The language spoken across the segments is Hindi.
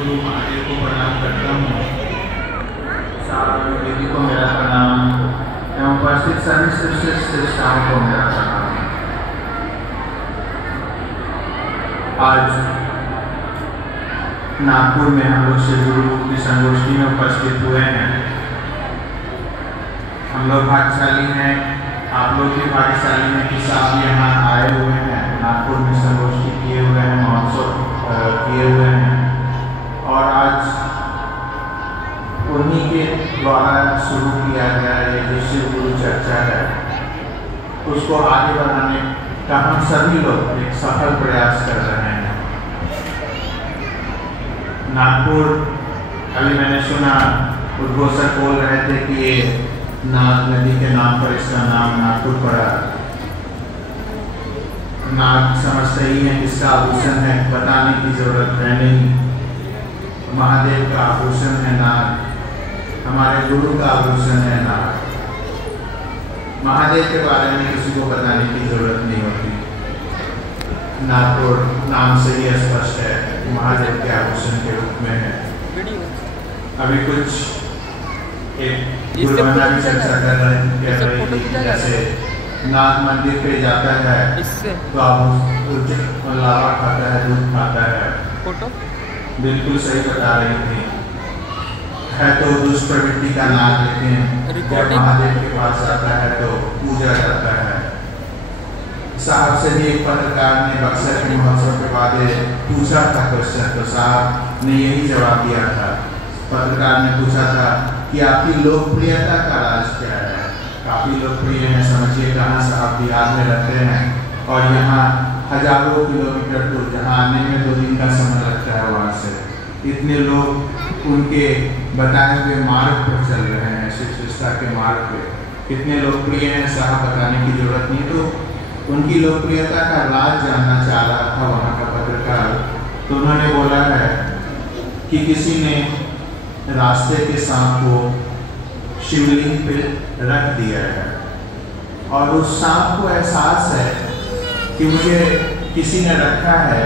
गुरु महादेव को प्रणाम करता हूँ। सारे दीदी को मेरा प्रणाम एवं उपस्थित सभी श्रेष्ठाओं को मेरा प्रणाम। आज नागपुर में हम लोग श्री गुरु की संगोष्ठी में उपस्थित हुए हैं। हम लोग भाग्यशाली हैं, आप लोग भी भाग्यशाली हैं कि साहब यहाँ आए हुए हैं, नागपुर में संगोष्ठी किए हुए हैं, महोत्सव किए हुए हैं और आज उन्हीं के द्वारा शुरू किया गया ये जो शिव गुरु चर्चा है उसको आगे बढ़ाने का हम सभी लोग एक सफल प्रयास कर रहे हैं। नागपुर, अभी मैंने सुना उद्घोषक बोल रहे थे कि ये नाग नदी के नाम पर इसका नाम नागपुर पड़ा। नाग समझते ही हैं किसका आभूषण है, बताने की जरूरत है नहीं। महादेव का आभूषण है नाग, हमारे गुरु का आभूषण है नाग। महादेव के बारे में किसी को बताने की जरूरत नहीं होती। नागपुर नाम से ही स्पष्ट है कि महादेव के आभूषण के रूप में है। अभी कुछ एक गुरुवाना भी चर्चा कर रहे थे, जैसे नाग मंदिर पे जाता है तो आप लावा खाता है, दूध खाता है। फोटो बिल्कुल सही बता रही थी। है तो दुष्प्रवृत्ति का नाग, लेकिन जब महादेव के पास जाता है तो पूजा जाता है। साहब से भी एक पत्रकार ने बक्सर के महोत्सव के बाद पूछा था क्वेश्चन, तो साहब ने यही जवाब दिया था। पत्रकार ने पूछा था कि आपकी लोकप्रियता का राज क्या है। काफ़ी लोकप्रिय है, समझिए कहाँ से आप बिहार में रहते हैं और यहाँ हजारों किलोमीटर दूर, जहाँ आने में 2 दिन का समय लगता है, वहाँ से इतने लोग उनके बताए हुए मार्ग पर चल रहे हैं, शिव शिष्टा के मार्ग पे। कितने लोकप्रिय हैं साहब, बताने की जरूरत नहीं। तो उनकी लोकप्रियता का राज जानना चाह रहा था वहाँ का पत्रकार। तो उन्होंने बोला है कि किसी ने रास्ते के सांप को शिवलिंग पे रख दिया है और उस सांप को एहसास है कि मुझे किसी ने रखा है।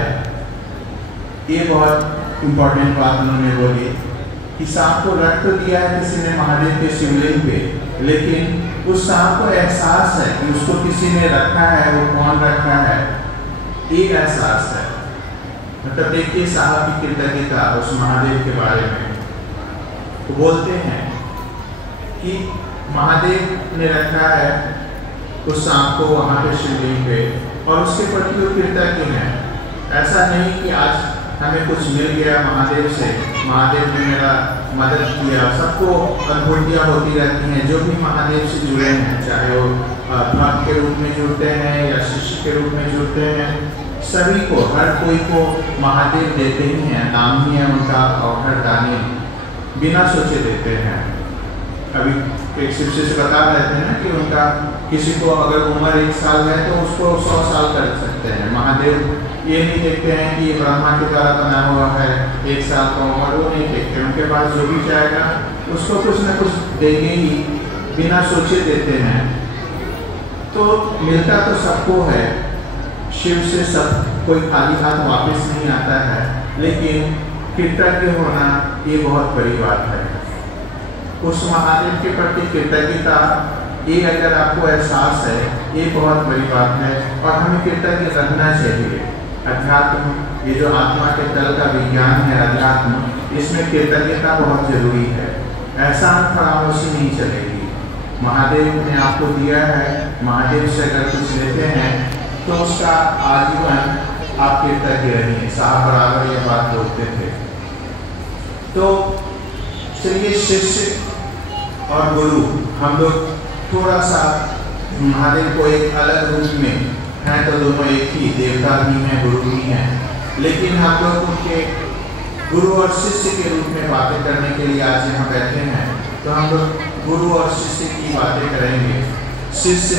ये बहुत इम्पोर्टेंट बात उन्होंने बोली कि सांप को रख तो दिया है किसी ने महादेव के शिवलिंग पे, लेकिन उस सांप को एहसास है कि उसको किसी ने रखा है, वो कौन रखा है, एक एहसास है। मतलब देखिए साहब की कृतज्ञता उस महादेव के बारे में। तो बोलते हैं कि महादेव ने रखा है उस सांप को वहाँ पे शिवलिंग पे और उसके प्रति वो कृतज्ञ है। ऐसा नहीं कि आज हमें कुछ मिल गया महादेव से, महादेव ने मेरा मदद किया। सबको अनुभूतियाँ होती रहती हैं, जो भी महादेव से जुड़े हैं, चाहे वो भक्त के रूप में जुड़ते हैं या शिष्य के रूप में जुड़ते हैं, सभी को, हर कोई को महादेव देते ही हैं। नाम ही है उनका अवघड़ दानी, बिना सोचे देते हैं। अभी एक शिष्य से बता रहे थे ना कि उनका किसी को अगर उम्र 1 साल है तो उसको 100 साल कर सकते हैं। महादेव ये नहीं देखते हैं कि ये ब्रह्मा के द्वारा बना हुआ है, 1 साल का उम्र, वो नहीं देखते। उनके पास जो भी जाएगा उसको कुछ न कुछ देंगे ही, बिना सोचे देते हैं। तो मिलता तो सबको है, शिव से सब कोई खाली हाथ वापस नहीं आता है, लेकिन कृतज्ञ होना ये बहुत बड़ी बात है। उस महादेव के प्रति कृतज्ञता, ये अगर आपको एहसास है, ये बहुत बड़ी बात है और हमें कृतज्ञ रहना चाहिए। अध्यात्म, ये जो आत्मा के तल का विज्ञान है अध्यात्म, इसमें कृतज्ञता बहुत जरूरी है। एहसान फरामोशी नहीं चलेगी। महादेव ने आपको दिया है, महादेव से अगर कुछ लेते हैं तो उसका आजीवन आप कृतज्ञ रहिए। साहब बराबर ये बात बोलते थे। तो चलिए शिष्य और गुरु, हम लोग थोड़ा सा महादेव को एक अलग रूप में हैं, तो दोनों एक ही, देवता भी हैं, गुरु भी हैं, लेकिन हम लोग उनके गुरु और शिष्य के रूप में बातें करने के लिए आज यहाँ बैठे हैं। तो हम लोग गुरु और शिष्य की बातें करेंगे। शिष्य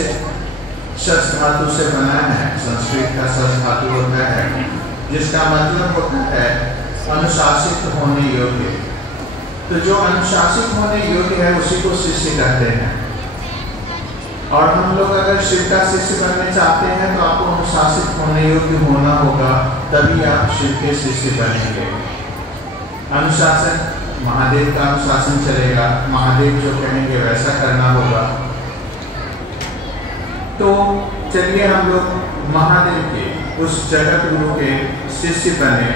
शश धातु से बना है, संस्कृत का शश धातु होता है, जिसका मतलब होता है अनुशासित होने योग्य। तो जो अनुशासित होने योग्य है उसी को शिष्य कहते हैं। और हम लोग अगर शिव का शिष्य बनने चाहते हैं तो आपको अनुशासित होने योग्य होना होगा, तभी आप शिव के शिष्य बनेंगे। अनुशासन, महादेव का अनुशासन चलेगा, महादेव जो कहेंगे वैसा करना होगा। तो चलिए हम लोग महादेव के उस जगत गुरु के शिष्य बने,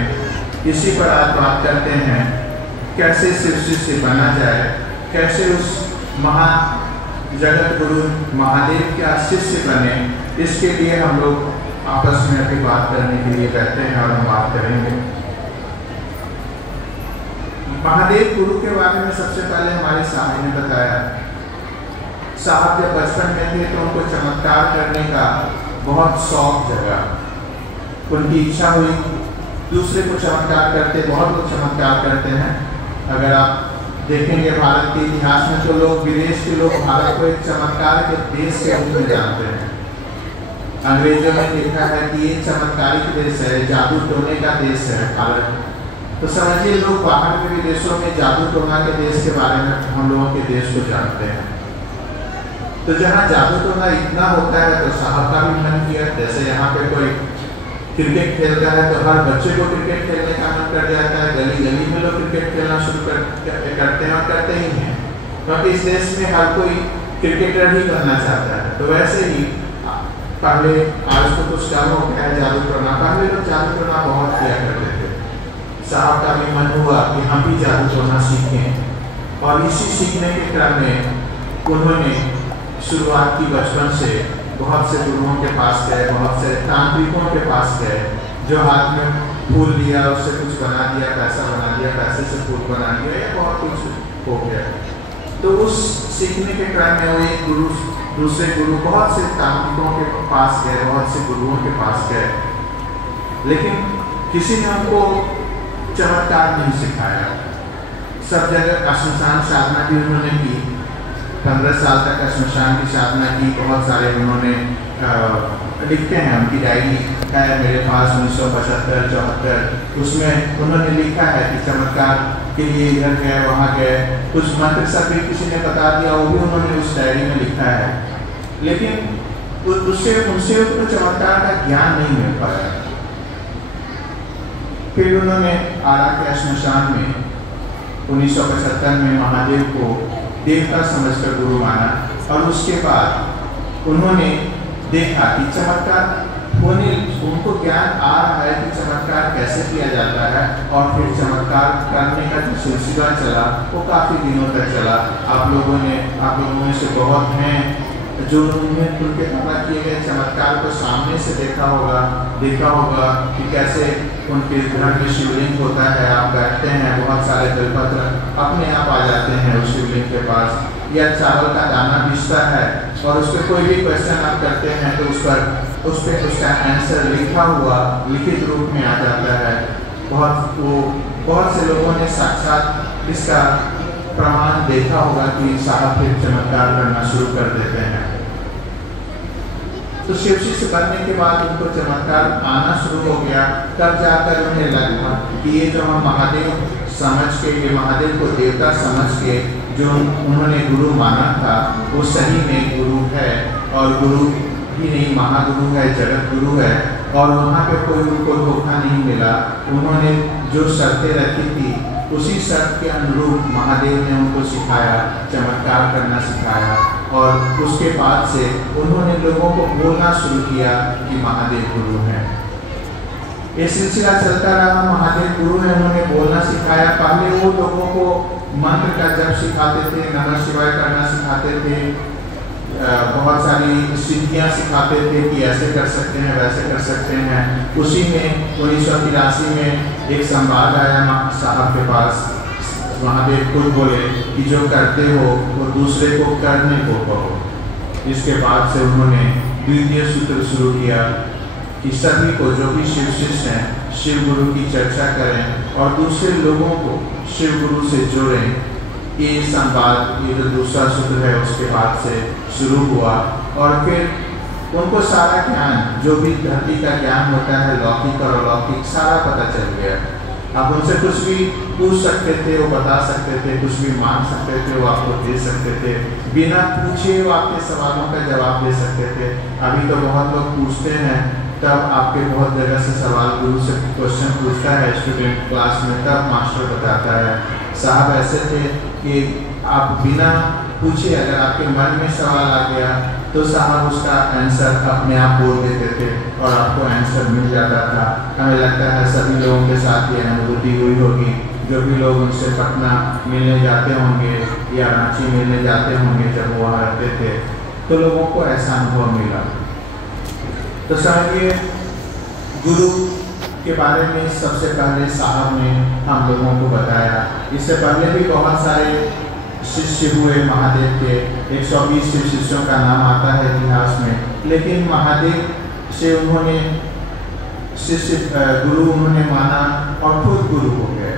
इसी पर आज बात करते हैं। कैसे शिष्य बना जाए, कैसे उस जगत गुरु महादेव का शिष्य बने, इसके लिए हम लोग आपस में अभी बात करने के लिए बैठे हैं और हम बात करेंगे। महादेव गुरु के बारे में सबसे पहले हमारे साहब ने बताया। साहब जब बचपन में थे तो उनको चमत्कार करने का बहुत शौक जगा, उनकी इच्छा हुई दूसरे को चमत्कार करते। बहुत लोग चमत्कार करते हैं। अगर आप देखेंगे भारत के इतिहास में तो लोग, विदेश के लोग भारत को एक चमत्कार के देश के रूप में जानते हैं। अंग्रेजों ने लिखा है कि ये चमत्कारिक देश है, जादू टोने का देश है भारत। तो समझिए लोग बाहर के विदेशों में जादू टोना के देश के बारे में हम लोगों के देश को जानते हैं। तो जहाँ जादू टोना इतना होता है तो साहब का भी मन किया। जैसे यहाँ पे कोई क्रिकेट खेलता है तो हर बच्चे को क्रिकेट खेलने का मन कर जाता है। गली गली में लोग क्रिकेट खेलना शुरू करते हैं और करते ही हैं, क्योंकि इस देश में हर कोई क्रिकेटर ही बनना चाहता है। तो वैसे ही पहले, आज तो कुछ कम हो गया है जादू टोना, पहले लोग जादू टोना बहुत किया करते थे। साहब का भी मन हुआ कि हम भी जादू टोना सीखें, और इसी सीखने के क्रम में उन्होंने शुरुआत की। बचपन से बहुत से गुरुओं के पास गए, बहुत से तांत्रिकों के पास गए, जो हाथ में फूल लिया उससे कुछ बना दिया, पैसा बना दिया, पैसे से फूल बना दिया, या बहुत कुछ हो गया। तो उस सीखने के क्रम में वो एक गुरु दूसरे गुरु, बहुत से तांत्रिकों के पास गए, बहुत से गुरुओं के पास गए, लेकिन किसी ने उनको चमत्कार नहीं सिखाया। सब जगह श्मशान साधना भी उन्होंने की, 15 साल तक श्मशान की साधना की। बहुत सारे उन्होंने लिखते हैं, उनकी डायरी है मेरे पास 1975-74, उसमें उन्होंने लिखा है कि चमत्कार के लिए इधर गए, वहाँ गए, कुछ मंत्र सब भी किसी ने बता दिया, वो भी उन्होंने उस डायरी में लिखा है। लेकिन उससे उनसे उनको चमत्कार का ज्ञान नहीं मिल पाया। फिर उन्होंने आरा के श्मशान में 1975 में महादेव को देवता समझकर गुरु माना, और उसके बाद उन्होंने देखा कि चमत्कार होने, उनको ज्ञान आ रहा है कि चमत्कार कैसे किया जाता है, और फिर चमत्कार करने का जो सिलसिला चला वो काफ़ी दिनों तक चला। आप लोगों में से बहुत हैं जो उनके द्वारा किए गए चमत्कार को सामने से देखा होगा कि कैसे उनके घर में शिवलिंग होता है, आप बैठते हैं, बहुत सारे बेलपत्र अपने आप आ जाते हैं उस शिवलिंग के पास, या चावल का दाना बिछता है और उस पर कोई भी क्वेश्चन आप करते हैं तो उस पर उसका आंसर लिखा हुआ लिखित रूप में आ जाता है। बहुत से लोगों ने साक्षात इसका प्रमाण देखा होगा कि साहब फिर चमत्कार करना शुरू कर देते हैं। तो शिवजी से बनने के बाद उनको चमत्कार आना शुरू हो गया। तब जाकर उन्हें लगा कि ये जो हम महादेव समझ के, ये महादेव को देवता समझ के जो उन्होंने गुरु माना था वो सही में गुरु है, और गुरु ही नहीं महागुरु है, जगत गुरु है। और वहाँ पे कोई उनको धोखा नहीं मिला। उन्होंने जो शर्तें रखी थी उसी शर्त के अनुरूप महादेव ने उनको सिखाया, चमत्कार करना सिखाया, और उसके बाद से उन्होंने लोगों को बोलना शुरू किया कि महादेव गुरु हैं। ये सिलसिला चलता रहा, महादेव गुरु है, उन्होंने बोलना सिखाया। पहले वो लोगों को मंत्र का जप सिखाते थे, नमः शिवाय करना सिखाते थे, बहुत सारी सिद्धियाँ सिखाते थे कि ऐसे कर सकते हैं, वैसे कर सकते हैं। उसी में 1983 में एक संवाद आया साहब के पास, महादेव खुद बोले कि जो करते हो वो दूसरे को करने को कहो। इसके बाद से उन्होंने द्वितीय सूत्र शुरू किया कि सभी को, जो भी शिव शिष्य हैं, शिव गुरु की चर्चा करें और दूसरे लोगों को शिव गुरु से जोड़ें। ये संवाद, ये जो दूसरा सूत्र है उसके बाद से शुरू हुआ, और फिर उनको सारा ज्ञान, जो भी धरती का ज्ञान होता है, लौकिक और अलौकिक, सारा पता चल गया। आप उनसे कुछ भी पूछ सकते थे, वो बता सकते थे, कुछ भी मांग सकते थे, वो आपको दे सकते थे, बिना पूछे वो आपके सवालों का जवाब दे सकते थे। अभी तो बहुत लोग पूछते हैं तब आपके बहुत जगह से सवाल गुरु से क्वेश्चन पूछता है स्टूडेंट क्लास में, तब मास्टर बताता है। साहब ऐसे थे कि आप बिना पूछे अगर आपके मन में सवाल आ गया तो साहब उसका आंसर अपने आप बोल देते थे और आपको आंसर मिल जाता था। हमें लगता है सभी लोगों के साथ ये अनुभूति हुई होगी, जो भी लोग उनसे पटना मिलने जाते होंगे या रांची मिलने जाते होंगे जब वो वहाँ रहते थे, तो लोगों को ऐसा अनुभव मिला। तो समझिए गुरु के बारे में सबसे पहले साहब ने हम लोगों को बताया। इससे पहले भी बहुत सारे शिष्य हुए महादेव के, 120 शिष्यों का नाम आता है इतिहास में, लेकिन महादेव से उन्होंने शिष्य गुरु उन्होंने माना और खुद गुरु हो गए।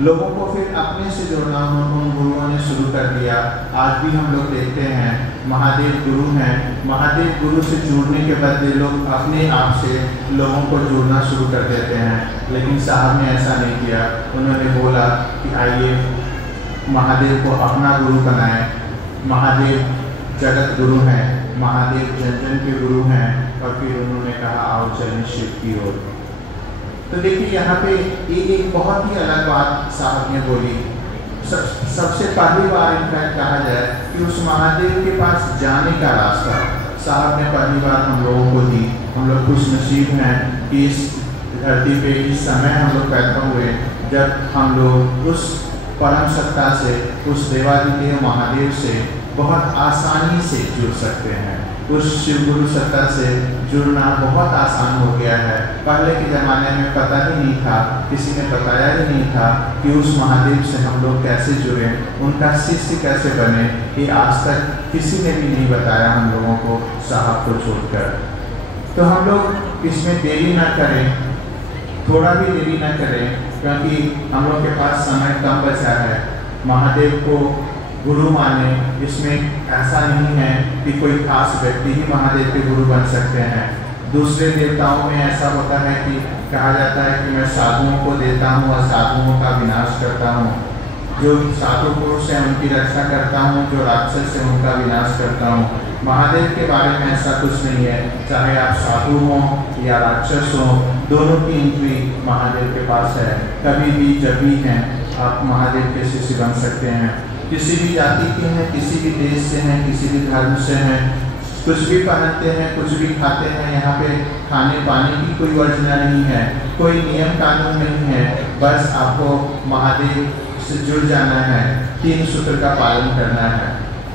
लोगों को फिर अपने से जोड़ना उन गुरुओं ने शुरू कर दिया। आज भी हम लोग देखते हैं महादेव गुरु हैं, महादेव गुरु से जुड़ने के बदले लोग अपने आप से लोगों को जोड़ना शुरू कर देते हैं, लेकिन साहब ने ऐसा नहीं किया। उन्होंने बोला कि आइए महादेव को अपना गुरु बनाएं। महादेव जगत गुरु हैं, महादेव जन जन के गुरु हैं, और फिर उन्होंने कहा आओ चलें शिव की ओर। तो देखिए यहाँ पे एक बहुत ही अलग बात साहब ने बोली। सबसे पहली बार इनफैक्ट कहा जाए कि उस महादेव के पास जाने का रास्ता साहब ने पहली बार हम लोगों को दी। हम लोग खुश नसीब हैं कि इस धरती पे इस समय हम लोग पैदा हुए जब हम लोग उस परम सत्ता से, उस देवादिदेव महादेव से बहुत आसानी से जुड़ सकते हैं। उस शिव गुरु सत्ता से जुड़ना बहुत आसान हो गया है। पहले के ज़माने में पता ही नहीं था, किसी ने बताया ही नहीं था कि उस महादेव से हम लोग कैसे जुड़े, उनका शिष्य कैसे बने, ये आज तक किसी ने भी नहीं बताया हम लोगों को, साहब को छोड़कर। तो हम लोग इसमें देरी ना करें, थोड़ा भी देरी ना करें, क्योंकि हम लोग के पास समय कम बचा है। महादेव को गुरु माने, इसमें ऐसा नहीं है कि कोई खास व्यक्ति ही महादेव के गुरु बन सकते हैं। दूसरे देवताओं में ऐसा होता है कि कहा जाता है कि मैं साधुओं को देता हूँ और साधुओं का विनाश करता हूँ, जो साधु पुरुष है उनकी रक्षा करता हूँ, जो राक्षस है उनका विनाश करता हूँ। महादेव के बारे में ऐसा कुछ नहीं है, चाहे आप साधु हों या राक्षस हों, दोनों की एंट्री महादेव के पास है। कभी भी जब भी हैं आप महादेव के शिष्य बन सकते हैं। किसी भी जाति के हैं, किसी भी देश से हैं, किसी भी धर्म से हैं, कुछ भी पहनते हैं, कुछ भी खाते हैं। यहाँ पे खाने पाने की कोई वर्जना नहीं है, कोई नियम कानून नहीं है, बस आपको महादेव से जुड़ जाना है, 3 सूत्र का पालन करना है।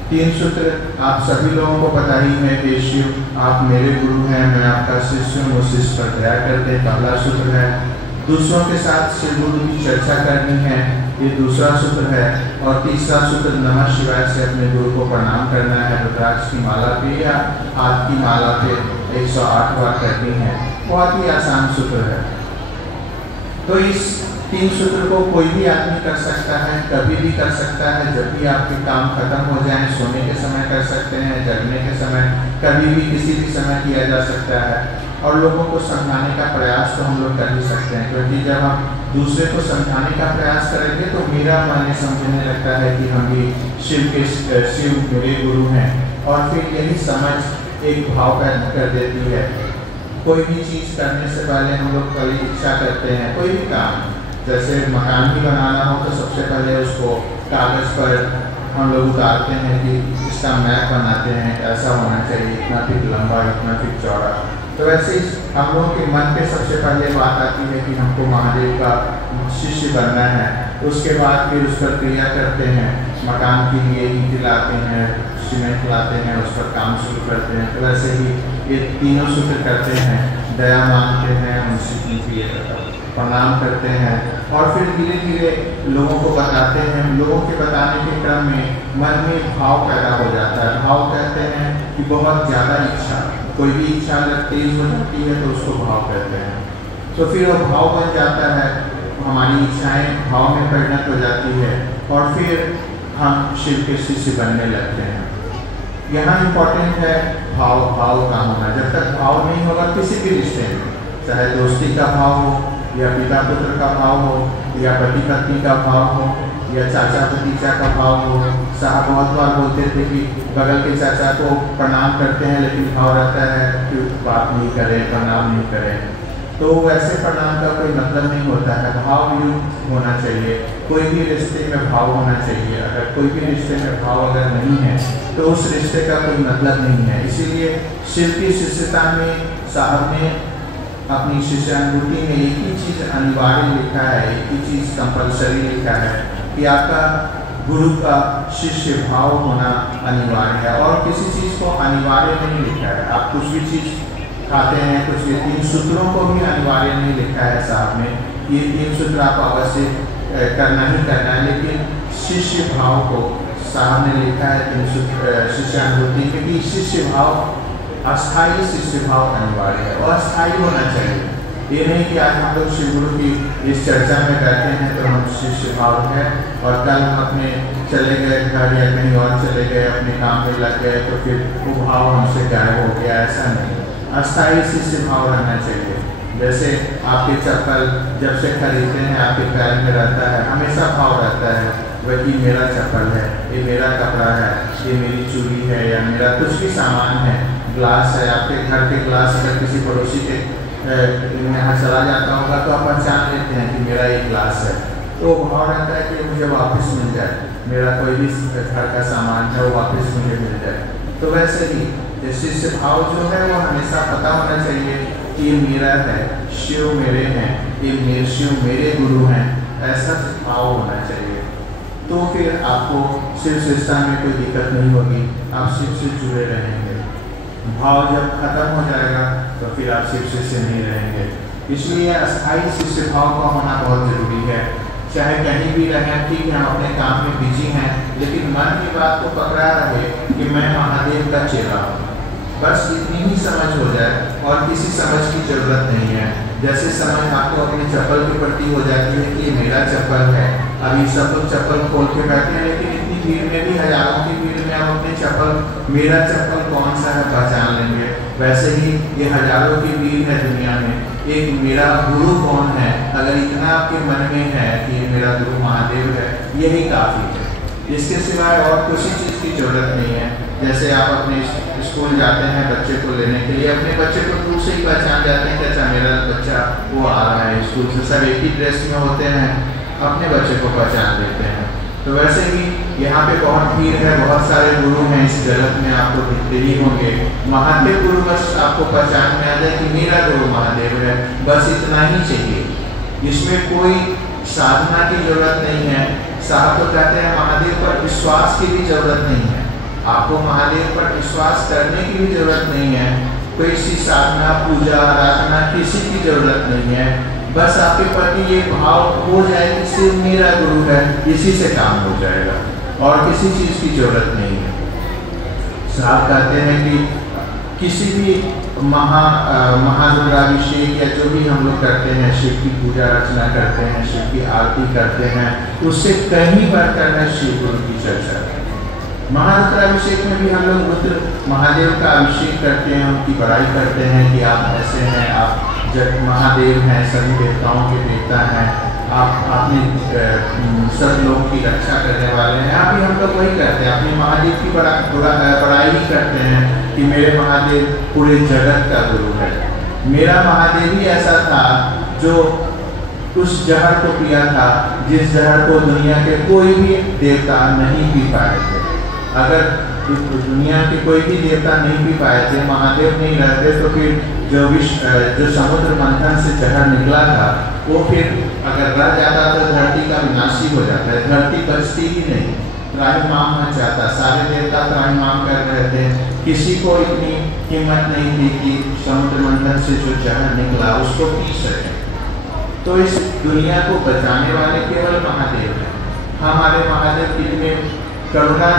3 सूत्र आप सभी लोगों को पता ही है कि शिव आप मेरे गुरु हैं, मैं आपका शिष्य हूँ, उस शिष्य पर दया करते, पहला सूत्र है। दूसरों के साथ शिव गुरु की चर्चा करनी है, ये दूसरा सूत्र है। और तीसरा सूत्र नमः शिवाय से अपने गुरु को प्रणाम करना है, रुद्राक्ष की माला पे या हाथ की माला पे 108 बार करनी है। बहुत ही आसान सूत्र है। तो इस 3 सूत्र को कोई भी आदमी कर सकता है, कभी भी कर सकता है, जब भी आपके काम खत्म हो जाए, सोने के समय कर सकते हैं, जगने के समय, कभी भी किसी भी समय किया जा सकता है। और लोगों को समझाने का प्रयास तो हम लोग कर ही सकते हैं, क्योंकि जब हम दूसरे को समझाने का प्रयास करेंगे तो मेरा मन समझने लगता है कि हम भी शिव मेरे गुरु हैं, और फिर यही समझ एक भाव पैदा कर देती है। कोई भी चीज़ करने से पहले हम लोग पहले इच्छा करते हैं। कोई भी काम, जैसे मकान भी बनाना हो तो सबसे पहले उसको कागज़ पर हम लोग उतारते हैं कि इसका मैप बनाते हैं, ऐसा होना चाहिए, इतना फीट लंबा, इतना फीट चौड़ा। तो वैसे ही हम लोगों के मन पे सबसे पहले बात आती है कि हमको महादेव का शिष्य बनना है। उसके बाद फिर उस पर क्रिया करते हैं, मकान के लिए ईंट लाते हैं, सीमेंट लाते हैं, उस पर काम शुरू करते हैं। तो वैसे ही ये तीनों सूत्र करते हैं, दया मांगते हैं, उनसे प्रणाम करते हैं, और फिर धीरे धीरे लोगों को बताते हैं। लोगों के बताने के क्रम में मन में भाव पैदा हो जाता है। भाव कहते हैं कि बहुत ज़्यादा इच्छा, कोई भी इच्छा अगर तेज हो जाती है तो उसको भाव कहते हैं। तो फिर वो भाव बन जाता है, हमारी इच्छाएं भाव में परिणत हो जाती है, और फिर हम शिव के शिष्य बनने लगते हैं। यहाँ इम्पोर्टेंट है भाव का होना। जब तक भाव नहीं होगा किसी भी रिश्ते में, चाहे दोस्ती का भाव हो या पिता पुत्र का भाव हो, या पति पत्नी का भाव हो, या चाचा भतीजा का भाव हो। साहब बहुत बार बोलते थे कि बगल के चाचा को प्रणाम करते हैं, लेकिन भाव रहता है कि बात नहीं करें, प्रणाम नहीं करें। तो वैसे प्रणाम का कोई मतलब नहीं होता है, भाव युक्त होना चाहिए। कोई भी रिश्ते में भाव होना चाहिए। अगर कोई भी रिश्ते में भाव अगर नहीं है तो उस रिश्ते का कोई मतलब नहीं है। इसीलिए शिव की शिष्यता में साहब ने अपनी शिष्यानुभूति में एक ही चीज़ अनिवार्य लिखा है, एक ही चीज़ कंपल्सरी लिखा है कि आपका गुरु का शिष्य भाव होना अनिवार्य है। और किसी चीज़ को अनिवार्य नहीं लिखा है। आप कुछ भी चीज़ खाते हैं, कुछ भी 3 सूत्रों को भी अनिवार्य नहीं लिखा है साहब ने। ये 3 सूत्र आप अवश्य करना ही करना है, लेकिन शिष्य भाव को साहब ने लिखा है 3 सूत्र शिष्यानुभूति में कि शिष्य भाव, अस्थायी शिष्य भाव अनिवार्य है और अस्थायी होना चाहिए। ये नहीं कि आज हम लोग शिव गुरु की इस चर्चा में बैठे हैं तो हम शिष्य भाव है और कल हम अपने चले गए घर या कहीं और चले गए, अपने काम में लग गए तो फिर वो भाव हमसे गायब हो गया। ऐसा नहीं, अस्थायी शिष्य भाव रहना चाहिए। जैसे आपके चप्पल जब से खरीदते हैं आपके पैर में रहता है, हमेशा भाव रहता है वही मेरा चप्पल है, ये मेरा कपड़ा है, ये मेरी चूड़ी है, या मेरा कुछ भी सामान है, ग्लास है, आपके घर के ग्लास अगर किसी पड़ोसी के यहाँ चला जाता होगा तो आप पहचान लेते हैं कि मेरा ये ग्लास है। तो भाव रहता है कि मुझे वापस मिल जाए, मेरा कोई भी घर का सामान है वो वापस मुझे मिल जाए। तो वैसे ही शिष्य भाव जो है वो हमेशा पता होना चाहिए कि ये मेरा है, शिव मेरे हैं, ये शिव मेरे गुरु हैं, ऐसा भाव होना चाहिए। तो फिर आपको शिव शिष्यता में कोई दिक्कत नहीं होगी, आप शिव से जुड़े रहेंगे। भाव जब खत्म हो जाएगा तो फिर आप शिव शिष्य नहीं रहेंगे। इसलिए अस्थायी शिष्य भाव का होना बहुत जरूरी है। चाहे कहीं भी रहें, ठीक है, हम अपने काम में बिजी हैं, लेकिन मन की बात को पकड़ा रहे कि मैं महादेव का चेला हूँ। बस इतनी ही समझ हो जाए और किसी समझ की जरूरत नहीं है। जैसे समझ आपको अपने चप्पल के प्रति हो जाती है कि ये मेरा चप्पल है। अभी सब लोग चप्पल खोल के बैठे हैं, लेकिन इतनी भीड़ में भी, हजारों की भीड़ में आप अपने चप्पल, मेरा चप्पल कौन सा है पहचान लेंगे। वैसे ही ये हजारों की भीड़ है दुनिया में, एक मेरा गुरु कौन है, अगर इतना आपके मन में है कि ये मेरा गुरु महादेव है, यही काफ़ी है। इसके सिवाय और किसी चीज़ की जरूरत नहीं है। जैसे आप अपने स्कूल जाते हैं बच्चे को लेने के लिए, अपने बच्चे को दूर से ही पहचान जाते हैं कि अच्छा मेरा बच्चा वो आ रहा है स्कूल से, सब एक ही ड्रेस में होते हैं, अपने बच्चे को पहचान लेते हैं। तो वैसे ही यहाँ पे बहुत भीड़ है, बहुत सारे गुरु हैं इस जगत में, आपको दिखते ही होंगे। महादेव गुरु बस आपको पहचान में आ जाए कि मेरा गुरु महादेव है, बस इतना ही चाहिए। इसमें कोई साधना की जरूरत नहीं है। साहब तो कहते हैं महादेव पर विश्वास की भी जरूरत नहीं है। आपको महादेव पर विश्वास करने की भी जरूरत नहीं है। कोई सी साधना, पूजा, आराधना किसी की जरूरत नहीं है। बस आपके प्रति ये भाव हो जाए कि सिर्फ मेरा गुरु है, इसी से काम हो जाएगा और किसी चीज़ की जरूरत नहीं है। साहब कहते हैं कि किसी भी महारुद्राभिषेक या जो भी हम लोग करते हैं, शिव की पूजा अर्चना करते हैं, शिव की आरती करते हैं, उससे कहीं बढ़कर है शिव गुरु की चर्चा। महारुद्राभिषेक में भी हम लोग रुद्र महादेव का अभिषेक करते हैं, उनकी बड़ाई करते हैं कि आप ऐसे हैं, आप जब महादेव हैं, सभी देवताओं के देवता हैं, आप अपने सब लोगों की रक्षा करने वाले हैं। अभी हम लोग वही करते हैं, अपने महादेव की बड़ाई ही करते हैं कि मेरे महादेव पूरे जगत का गुरु है। मेरा महादेव ही ऐसा था जो उस जहर को पिया था जिस जहर को दुनिया के कोई भी देवता नहीं पी पाए थे। अगर दुनिया के कोई भी देवता नहीं पी पाए थे, महादेव नहीं रहते, तो फिर जो समुद्र मंथन से जहर निकला था वो फिर अगर रह जाता तो धरती का विनाश ही हो जाता है, धरती बचती ही नहीं, त्राहिमाम मच जाता। सारे देवता त्राहिमाम कर रहे थे, किसी को इतनी हिम्मत नहीं थी कि समुद्र मंथन से जो जहर निकला उसको पी सके। तो इस दुनिया को बचाने वाले केवल महादेव हैं। हमारे महादेव कितने करुणा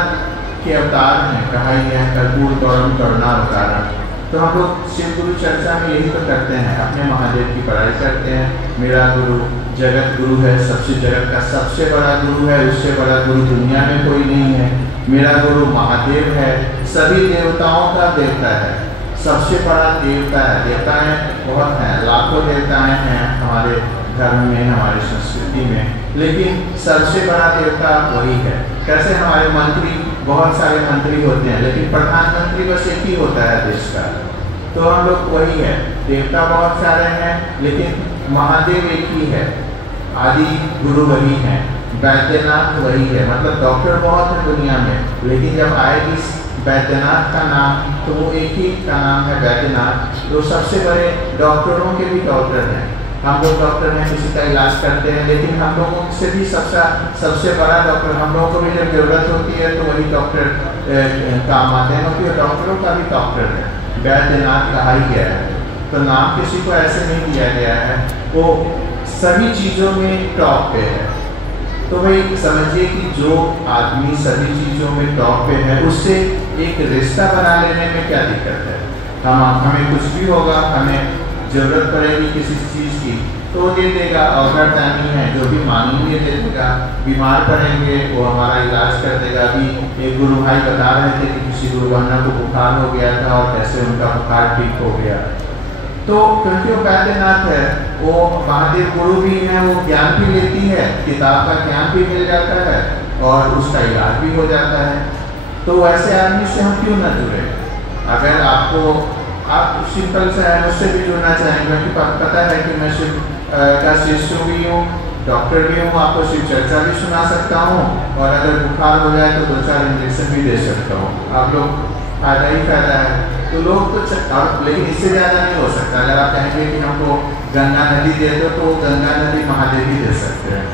के अवतार हैं, कहा ही है कर्पूर गौरम करुणा अवतारण। तो हम लोग शिव गुरु चर्चा में यही तो करते हैं, अपने महादेव की बड़ाई करते हैं। मेरा गुरु जगत गुरु है, सबसे जगत का सबसे बड़ा गुरु है, उससे बड़ा गुरु दुनिया में कोई नहीं है। मेरा गुरु महादेव है, सभी देवताओं का देवता है, सबसे बड़ा देवता है। देवताएं बहुत हैं, लाखों देवताएं हैं हमारे धर्म में, हमारी संस्कृति में, लेकिन सबसे बड़ा देवता वही है। कैसे हमारे मंत्री, बहुत सारे मंत्री होते हैं, लेकिन प्रधानमंत्री बस एक ही होता है देश का, तो हम लोग वही है। देवता बहुत सारे हैं, लेकिन महादेव एक ही है, आदि गुरु वही है, वैद्यनाथ वही है। मतलब डॉक्टर बहुत है दुनिया में, लेकिन जब आएगी वैद्यनाथ का नाम तो वो एक ही का नाम है, वैद्यनाथ। तो सबसे बड़े डॉक्टरों के भी डॉक्टर हैं, हम लोग डॉक्टर हैं, किसी का इलाज करते हैं, लेकिन हम लोगों से भी सबसे बड़ा डॉक्टर, हम लोगों को भी जब जरूरत होती है तो वही डॉक्टर काम आते हैं, क्योंकि डॉक्टरों का भी डॉक्टर है, वैद्यनाथ कहा ही गया है। तो नाम किसी को ऐसे नहीं दिया गया है, वो सभी चीज़ों में टॉप पे है। तो भाई समझिए कि जो आदमी सभी चीज़ों में टॉप पे है, उससे एक रिश्ता बना लेने में क्या दिक्कत है। हमें कुछ भी होगा, हमें ज़रूरत पड़ेगी किसी चीज़ की तो दे देगा, अवसर दानी है, जो भी मांगेंगे दे देगा, बीमार पड़ेंगे वो हमारा इलाज कर देगा। अभी एक गुरु भाई बता रहे थे कि किसी गुरुवन्ना को बुखार हो गया था और कैसे उनका बुखार ठीक हो गया। तो क्योंकि वो वैद्यनाथ है, वो महादेव गुरु भी है, वो ज्ञान भी लेती है, किताब का ज्ञान भी मिल जाता है और उसका इलाज भी हो जाता है। तो वैसे आदमी से हम क्यों ना जुड़े। अगर आप सिंपल से है, मुझसे भी जुड़ना चाहेंगे, क्योंकि पता है कि मैं शिव का शिष्य भी हूँ, डॉक्टर भी हूँ, आपको शिव चर्चा भी सुना सकता हूँ, और अगर बुखार हो जाए तो 2-4 इंजेक्शन भी दे सकता हूँ। आप लोग फायदा ही फायदा है। तो लोग तो लेकिन इससे ज़्यादा नहीं हो सकता। अगर आप कहेंगे कि हमको गंगा नदी दे दो तो गंगा नदी महादेव ही दे सकते हैं।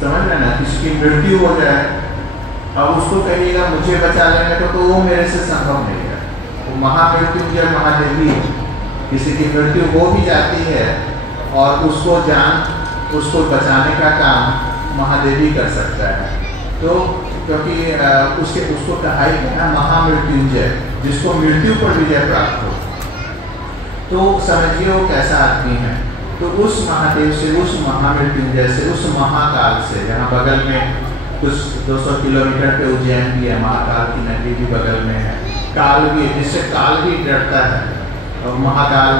समझ रहे ना, किसी की मृत्यु हो जाए, अब उसको कहिएगा मुझे बचा लेने को, तो वो मेरे से संभव नहीं है। वो महामृत्यु महादेवी, किसी की मृत्यु हो भी जाती है और उसको बचाने का काम महादेवी कर सकता है। तो क्योंकि उसको कहा ही गया महामृत्युंजय, जिसको मृत्यु पर विजय प्राप्त हो। तो समझिए वो कैसा आदमी है। तो उस महादेव से, उस महामृत्युंजय से, उस महाकाल से, जहाँ बगल में कुछ 200 किलोमीटर पे उज्जैन भी है, महाकाल की नदी भी बगल में है, काल भी है, जिससे काल भी डरता है, और महाकाल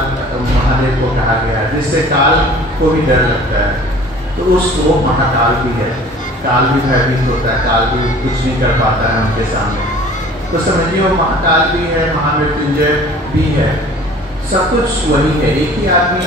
महादेव को कहा गया है, जिससे काल को भी डर लगता है। तो उसको महाकाल भी है, काल भी भयभीत होता है, काल भी कुछ नहीं कर पाता है उनके सामने। तो समझिए वो महाकाल भी है, महामृत्युंजय भी है, सब कुछ वही है, एक ही आदमी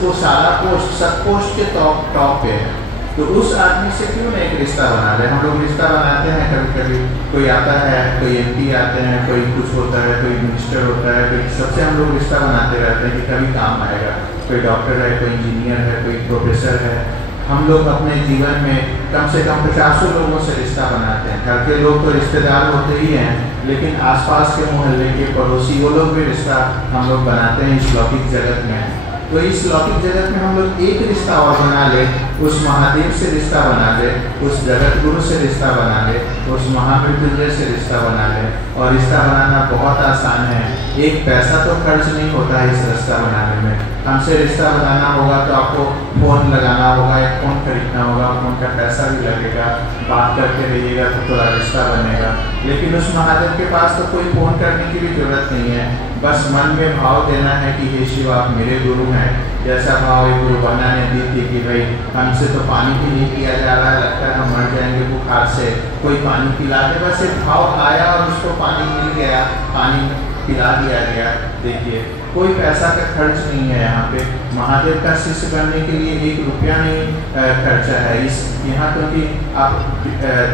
वो सारा पोस्ट, सब पोस्ट के टॉप पे है। तो उस आदमी से क्यों ना एक रिश्ता बना ले। हम लोग रिश्ता बनाते हैं कभी कभी, कोई आता है, कोई MP आते हैं, कोई कुछ होता है, कोई मिनिस्टर होता है, कोई सबसे हम लोग रिश्ता बनाते रहते हैं कि कभी काम आएगा। कोई डॉक्टर है, कोई इंजीनियर है, कोई प्रोफेसर है। हम लोग अपने जीवन में कम से कम 50 लोगों से रिश्ता बनाते हैं। घर के लोग तो रिश्तेदार होते ही हैं, लेकिन आसपास के मोहल्ले के पड़ोसी, वो लोग भी रिश्ता हम लोग बनाते हैं इस लौकिक जगत में। तो इस लौकिक जगत में हम लोग एक रिश्ता और बना ले, उस महादेव से रिश्ता बना ले, उस जगत गुरु से रिश्ता बना ले, उस महामृत्युंजय से रिश्ता बना ले। और रिश्ता बनाना बहुत आसान है, एक पैसा तो खर्च नहीं होता है इस रिश्ता बनाने में। हमसे रिश्ता बनाना होगा तो आपको फ़ोन लगाना होगा, एक फ़ोन खरीदना होगा, फ़ोन का पैसा भी लगेगा, बात करते रहिएगा तो थोड़ा रिश्ता बनेगा। लेकिन उस महादेव के पास तो कोई फ़ोन करने की भी ज़रूरत नहीं है, बस मन में भाव देना है कि हे शिव आप मेरे गुरु हैं। जैसा भाव एक गुरुवन्ना ने दी थी कि भाई हमसे तो पानी भी नहीं पिया जा रहा है, लगता है हम मर जाएंगे बुखार से, कोई पानी पिला दे। बस एक भाव आया और उसको पानी मिल गया, पानी पिला दिया गया। देखिए कोई पैसा का खर्च नहीं है यहाँ पे। महादेव का शिष्य बनने के लिए 1 रुपया नहीं खर्चा है इस यहाँ, क्योंकि आप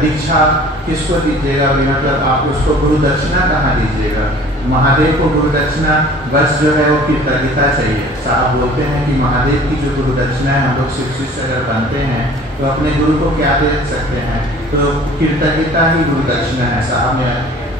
दीक्षा किसको दीजिएगा, मतलब आप उसको गुरु दक्षिणा कहाँ दीजिएगा। महादेव को गुरु दक्षिणा बस जो है वो कृतज्ञता चाहिए। साहब बोलते हैं कि महादेव की जो गुरु दक्षिणा है, हम लोग शिव शिष्य अगर बनते हैं तो अपने गुरु को क्या दे सकते हैं, तो कृतज्ञता ही गुरु दक्षिणा है। साहब ने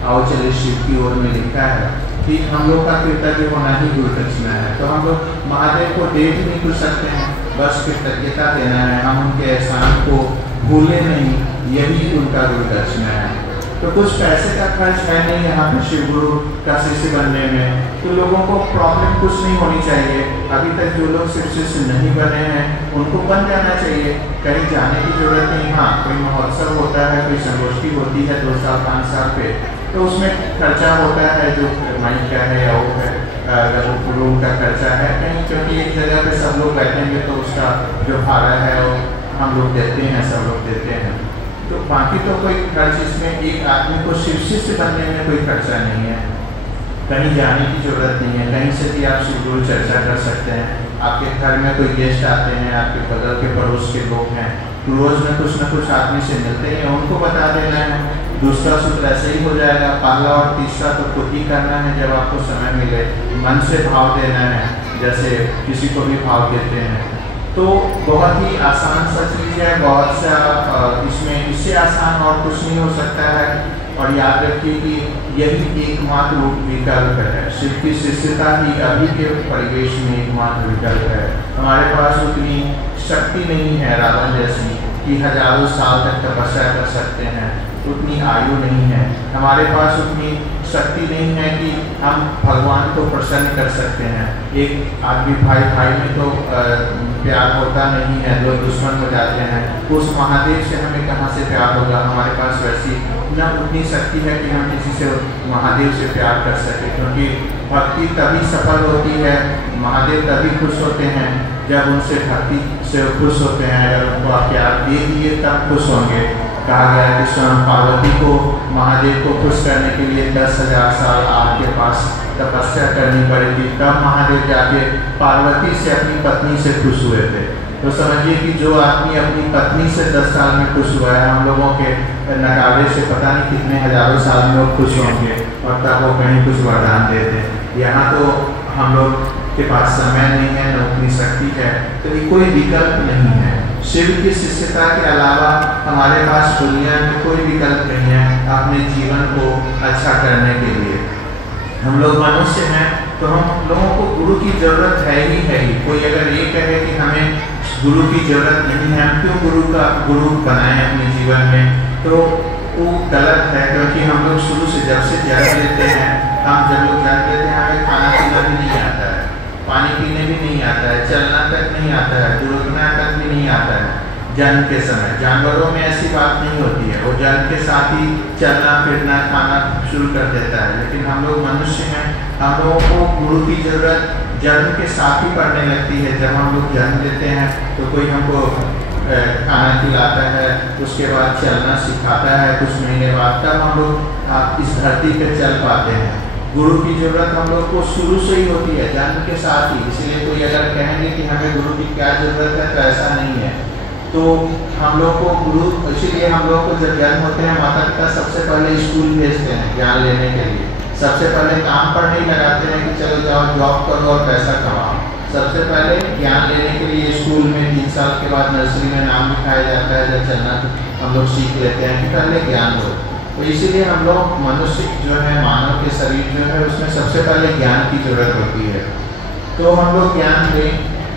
आओ चले शिव की ओर में लिखा है कि हम लोग का कृतज्ञ होना ही गुरु दक्षिणा है। तो हम लोग महादेव को दे भी नहीं कुछ सकते हैं, बस कृतज्ञता देना है, हम उनके एहसान को भूले नहीं, यही उनका गुरु दक्षिणा है। तो कुछ पैसे का खर्च है नहीं यहाँ पे शिव गुरु का शिष्य बनने में, तो लोगों को प्रॉब्लम कुछ नहीं होनी चाहिए। अभी तक जो लोग शिव शिष्य नहीं बने हैं उनको बन जाना चाहिए, कहीं जाने की जरूरत नहीं। हाँ, कोई महोत्सव होता है, कोई संगोष्ठी होती है 2 साल 5 साल पे, तो उसमें खर्चा होता है, जो माइक का है या वो है, रूम का खर्चा है कहीं, क्योंकि एक जगह पे सब लोग बैठेंगे तो उसका जो भाड़ा है वो हम लोग देते हैं, सब लोग देते हैं। तो बाकी तो कोई खर्च इसमें एक आदमी को शिष्य बनने में कोई खर्चा नहीं है, कहीं जाने की ज़रूरत नहीं है, कहीं से भी आप शेड्यूल चर्चा कर सकते हैं। आपके घर में कोई गेस्ट आते हैं, आपके बगल के पड़ोस के लोग हैं, तो रोज़ में कुछ न कुछ आदमी से मिलते हैं, उनको बता देना है। दूसरा सूत्र ऐसे ही हो जाएगा। पहला और तीसरा तो खुद ही करना है, जब आपको समय मिले मन से भाव देना है, जैसे किसी को भी भाव देते हैं। तो बहुत ही आसान सा चीज़ है, बहुत सा इसमें इससे आसान और कुछ नहीं हो सकता है। और याद रखिए कि यही एकमात्र विकल्प है, सिर्फ की शिष्यता ही अभी के परिवेश में एकमात्र विकल्प है। हमारे पास उतनी शक्ति नहीं है रावण जैसी कि हजारों साल तक तपस्या कर सकते हैं, उतनी आयु नहीं है। हमारे पास उतनी शक्ति नहीं है कि हम भगवान को प्रसन्न कर सकते हैं। एक आदमी भाई भाई में तो प्यार होता नहीं है, लोग दुश्मन हो जाते हैं। उस महादेव से हमें कहाँ से प्यार होगा? हमारे पास वैसी न उतनी शक्ति है कि हम किसी से महादेव से प्यार कर सकें, क्योंकि भक्ति तभी सफल होती है, महादेव तभी खुश होते हैं जब उनसे भक्ति से खुश होते हैं। अगर उनको आप प्यार दे दिए तब खुश होंगे। कहा गया है कि स्वयं पार्वती को महादेव को खुश करने के लिए 10,000 साल आग के पास तपस्या करनी पड़ी थी, तब महादेव जाके पार्वती से अपनी पत्नी से खुश हुए थे। तो समझिए कि जो आदमी अपनी पत्नी से 10 साल में खुश हुआ है, हम लोगों के नकारे से पता नहीं कितने हजारों साल में वो खुश होंगे, और तब वो कहीं कुछ वरदान देते। यहाँ तो हम लोग के पास समय नहीं है, न उतनी शक्ति है, तो ये कोई विकल्प नहीं है। शिव की शिष्यता के अलावा हमारे पास दुनिया में कोई विकल्प नहीं है अपने जीवन को अच्छा करने के लिए। हम लोग मनुष्य हैं, तो हम लोगों को गुरु की जरूरत है ही। कोई अगर ये कहे कि हमें गुरु की जरूरत नहीं है, हम क्यों गुरु बनाएं अपने जीवन में, तो वो गलत है। क्योंकि हम लोग शुरू से जब से जन्म लेते हैं, हम जब लोग जन्म लेते हैं हमें खाना पीना भी नहीं आता है, पानी पीने भी नहीं आता है, चलना तक नहीं आता है, दुर्घटना तक भी नहीं आता है जन्म के समय। जानवरों में ऐसी बात नहीं होती है, वो जन्म के साथ ही चलना फिरना खाना शुरू कर देता है। लेकिन हम लोग मनुष्य हैं, हम लोगों को गुरु की जरूरत जन्म के साथ ही पड़ने लगती है। जब हम लोग जन्म लेते हैं तो कोई हमको खाना खिलाता है, उसके बाद चलना सिखाता है, कुछ महीने बाद तब हम लोग इस धरती पर चल पाते हैं। गुरु की जरूरत हम लोग को शुरू से ही होती है, जन्म के साथ ही। इसलिए कोई अगर कहेंगे कि हमें गुरु की क्या जरूरत है, तो ऐसा नहीं है। तो हम लोग को गुरु, इसीलिए हम लोग को जब जन्म होते हैं माता पिता सबसे पहले स्कूल भेजते हैं ज्ञान लेने के लिए। सबसे पहले काम पर नहीं लगाते हैं कि चलो जाओ जॉब करो और पैसा कमाओ। सबसे पहले ज्ञान लेने के लिए स्कूल में 3 साल के बाद नर्सरी में नाम लिखाया जाता है, जब चलना हम लोग सीख लेते हैं कि पहले ज्ञान लो। तो इसीलिए हम लोग मनुष्य जो है, मानव के शरीर जो है, उसमें सबसे पहले ज्ञान की जरूरत होती है। तो हम लोग ज्ञान लें,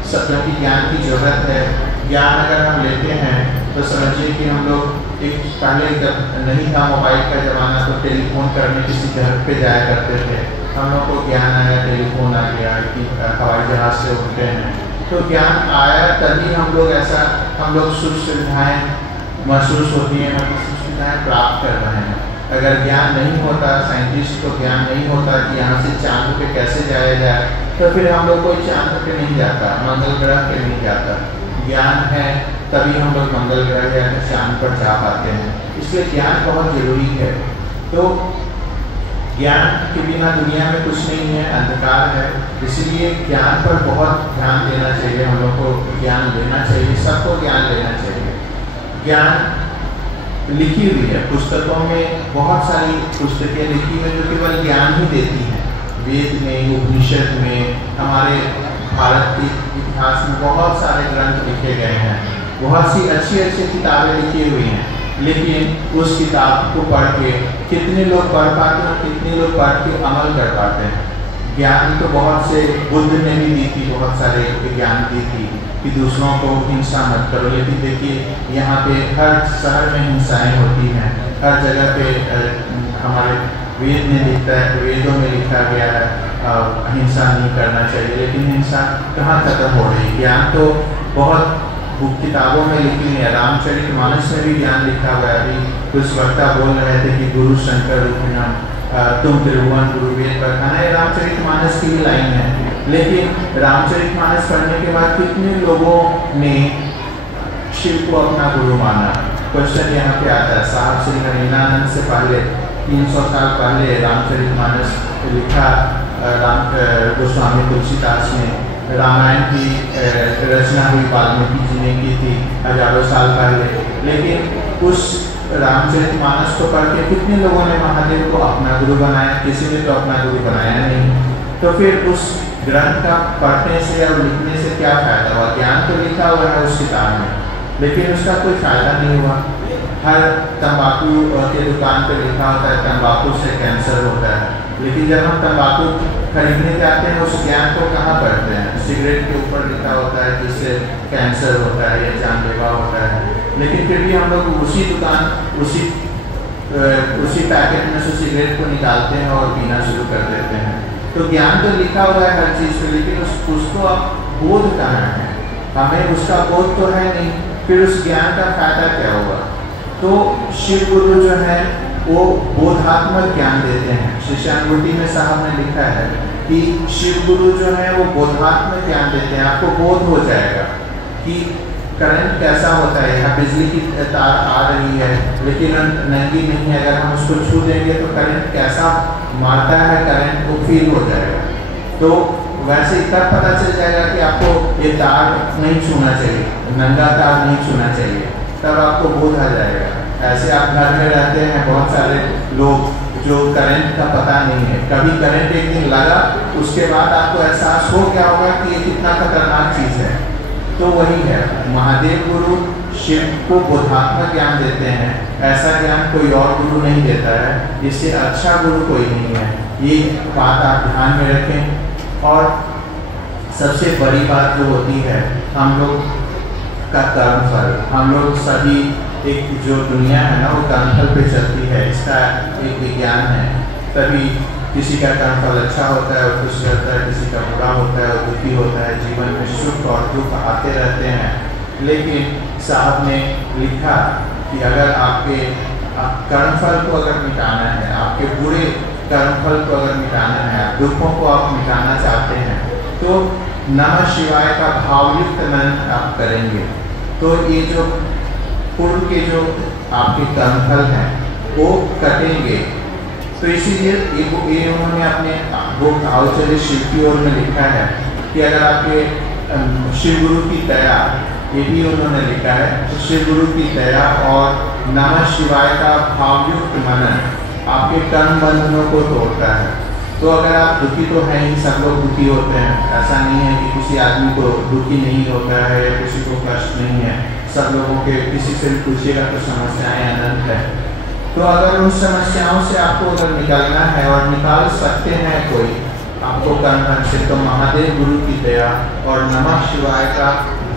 क्योंकि ज्ञान की जरूरत है। ज्ञान अगर हम लेते हैं तो समझिए कि हम लोग एक पहले जब नहीं था मोबाइल का ज़माना, तो टेलीफोन करने किसी घर पे जाया करते थे। हम लोग को ज्ञान आया, टेलीफोन आ गया कि हवाई जहाज़ से उठते हैं, तो ज्ञान आया तभी हम लोग सुख सुविधाएँ महसूस होती हैं, हम सुविधाएँ प्राप्त कर रहे हैं। अगर ज्ञान नहीं होता, साइंटिस्ट को ज्ञान नहीं होता कि यहाँ से चांद पे कैसे जाया जाए, तो फिर हम लोग कोई चांद पे नहीं जाता, मंगल ग्रह पे नहीं जाता। ज्ञान है तभी हम लोग मंगल ग्रह या चांद पर जा पाते हैं। इसलिए ज्ञान बहुत जरूरी है। तो ज्ञान के बिना दुनिया में कुछ नहीं है, अंधकार है। इसीलिए ज्ञान पर बहुत ध्यान देना चाहिए, हम लोग को ज्ञान लेना चाहिए, सबको ज्ञान लेना चाहिए। ज्ञान लिखी हुई है पुस्तकों में, बहुत सारी पुस्तकें लिखी हुई जो केवल ज्ञान ही देती हैं। वेद में, उपनिषद में, हमारे भारत के इतिहास में बहुत सारे ग्रंथ लिखे गए हैं, बहुत सी अच्छी अच्छी किताबें लिखी हुई हैं। लेकिन उस किताब को पढ़ के कितने लोग पढ़ पाते हैं, कितने लोग पढ़ के अमल कर पाते हैं। ज्ञान तो बहुत से बुद्ध ने भी दी थी, बहुत सारे ज्ञान दी थी कि दूसरों को हिंसा मत करो। लेकिन देखिए यहाँ पे हर शहर में हिंसाएं होती हैं, हर जगह पे हमारे वेद में लिखता है, वेदों में लिखा गया है हिंसा नहीं करना चाहिए, लेकिन हिंसा कहाँ खत्म हो रही है। ज्ञान तो बहुत किताबों में लिखी है, रामचरितमानस में भी ज्ञान लिखा हुआ है। अभी कुछ वक्ता बोल रहे थे कि गुरु शंकर रूपिणम तुम त्रिभुवन गुरु वेद बखाना, ये रामचरितमानस की ही लाइन है। लेकिन रामचरितमानस पढ़ने के बाद कितने लोगों ने शिव को अपना गुरु माना? क्वेश्चन यहाँ पे आता है। साहब श्री नवीनानंद से पहले 300 साल पहले रामचरितमानस लिखा राम गोस्वामी तुलसीदास ने। रामायण की रचना हुई वाल्मीकि जी ने की थी हजारों साल पहले। लेकिन उस रामचरितमानस को पढ़ के कितने लोगों ने महादेव को अपना गुरु बनाया? किसी ने तो अपना गुरु बनाया नहीं। तो फिर उस ग्रंथ का पढ़ने से और लिखने से क्या फायदा हुआ? ज्ञान तो लिखा हुआ है उस किताब में, लेकिन उसका कोई फायदा नहीं हुआ। हर तंबाकू के दुकान पे लिखा होता है तंबाकू से कैंसर होता है, लेकिन जब हम तंबाकू खरीदने जाते हैं उस ज्ञान को कहाँ पढ़ते हैं? सिगरेट के ऊपर लिखा होता है जिससे कैंसर होता है या जानलेवा होता है, लेकिन फिर भी हम लोग उसी दुकान उसी पैकेट में से सिगरेट को निकालते हैं और पीना शुरू कर देते हैं। तो ज्ञान तो लिखा हुआ है हर चीज़ पे, लेकिन उसको अब बोध कहाँ है? हमें उसका बोध तो है नहीं, फिर उस ज्ञान का फायदा क्या होगा? तो शिव गुरु जो है वो बोधात्मक ज्ञान देते हैं। शिष्यानुभूति में साहब ने लिखा है कि शिव गुरु जो है वो बोधात्मक ज्ञान देते हैं। आपको बोध हो जाएगा कि करंट कैसा होता है। यहाँ बिजली की तार आ रही है लेकिन नंगी नहीं है, अगर हम उसको छू देंगे तो करंट कैसा मारता है, करंट को फील हो जाएगा। तो वैसे ही तब पता चल जाएगा कि आपको ये तार नहीं छूना चाहिए, नंगा तार नहीं छूना चाहिए, तब आपको बोध आ जाएगा। ऐसे आप घर में रहते हैं, बहुत सारे लोग जो करंट का पता नहीं है, कभी करंट एक दिन लगा उसके बाद आपको एहसास हो गया होगा कि ये कितना खतरनाक चीज़ है। तो वही है, महादेव गुरु शिव को बोधात्मक ज्ञान देते हैं। ऐसा ज्ञान कोई और गुरु नहीं देता है, इससे अच्छा गुरु कोई नहीं है। ये बात आप ध्यान में रखें। और सबसे बड़ी बात जो होती है हम लोग का कर्मफल। हम लोग सभी एक जो दुनिया है ना वो कर्मफल पे चलती है, इसका एक विज्ञान है। तभी किसी का कर्मफल अच्छा होता है, वो खुश रहता है, किसी का बुरा होता है, वो दुखी होता है। जीवन में सुख और दुख आते रहते हैं। लेकिन साहब ने लिखा कि अगर आपके कर्मफल को अगर मिटाना है, आपके बुरे कर्मफल को अगर मिटाना है, दुखों को आप मिटाना चाहते हैं, तो नमः शिवाय का भावयुक्त मंत्र आप करेंगे तो ये जो पूर्व के जो आपके कर्मफल हैं वो कटेंगे। तो इसीलिए ये उन्होंने अपने बुक आओ चले शिव की ओर में लिखा है कि अगर आपके शिव गुरु की दया, ये भी उन्होंने लिखा है, तो शिव गुरु की दया और नमः शिवाय का भावयुक्त मनन आपके कर्म बंधनों को तोड़ता है। तो अगर आप दुखी तो हैं ही, सब लोग दुखी होते हैं, ऐसा नहीं है कि किसी आदमी को दुखी नहीं होता है या किसी को कष्ट नहीं है। सब लोगों के किसी से भी पूछिएगा तो समस्याएं अनंत है। तो अगर उन समस्याओं से आपको अगर निकलना है और निकाल सकते हैं कोई आपको कर्म से, तो महादेव गुरु की दया और नमः शिवाय का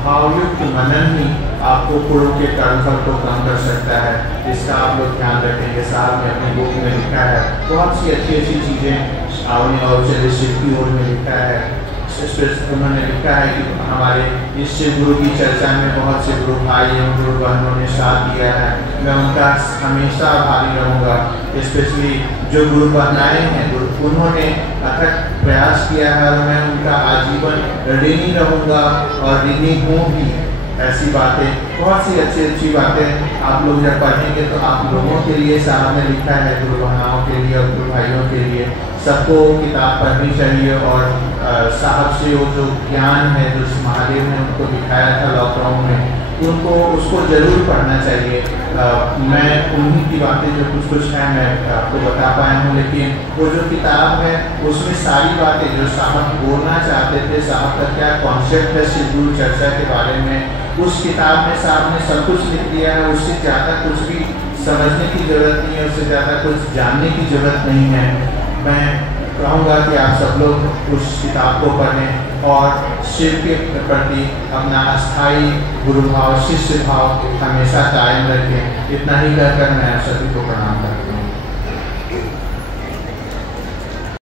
भावयुक्त मनन ही आपको पूर्व के कर्मफल को कम कर सकता है। इसका आप लोग ध्यान रखेंगे। साहब ने अपनी बुक में लिखा है, बहुत सी अच्छी अच्छी चीज़ें आवने और चले शिव की ओर में लिखा है। उन्होंने लिखा है कि हमारे इस शिव गुरु की चर्चा में बहुत से गुरु भाई एवं गुरु बहनों ने साथ दिया है। मैं उनका हमेशा आभारी रहूँगा। स्पेशली जो गुरु बहनाएँ हैं, उन्होंने अथक प्रयास किया है और मैं उनका आजीवन ऋणी रहूँगा और ऋणी हूँ भी। ऐसी बातें, बहुत सी अच्छी अच्छी बातें आप लोग जब पढ़ेंगे तो आप लोगों के लिए साहब ने लिखा है, गुरु बहनाओं के लिए और गुरु भाइयों के लिए सबको किताब पढ़नी चाहिए। और साहब से वो जो ज्ञान है जो महादेव ने उनको दिखाया था लॉकडाउन में, उनको उसको ज़रूर पढ़ना चाहिए। मैं उन्हीं की बातें जो कुछ कुछ हैं मैं आपको बता पाया हूँ, लेकिन वो जो किताब है उसमें सारी बातें जो साहब बोलना चाहते थे, साहब का क्या कॉन्सेप्ट है शिव गुरु चर्चा के बारे में, उस किताब में साहब ने सब कुछ लिख दिया है। उससे ज़्यादा कुछ भी समझने की ज़रूरत नहीं है, उससे ज़्यादा कुछ जानने की ज़रूरत नहीं है। मैं कहूँगा कि आप सब लोग उस किताब को पढ़ें और शिव के प्रति अपना अस्थाई गुरु भाव, शिष्य भाव हमेशा कायम रखें। इतना ही कहकर मैं आप सभी को प्रणाम करता हूँ।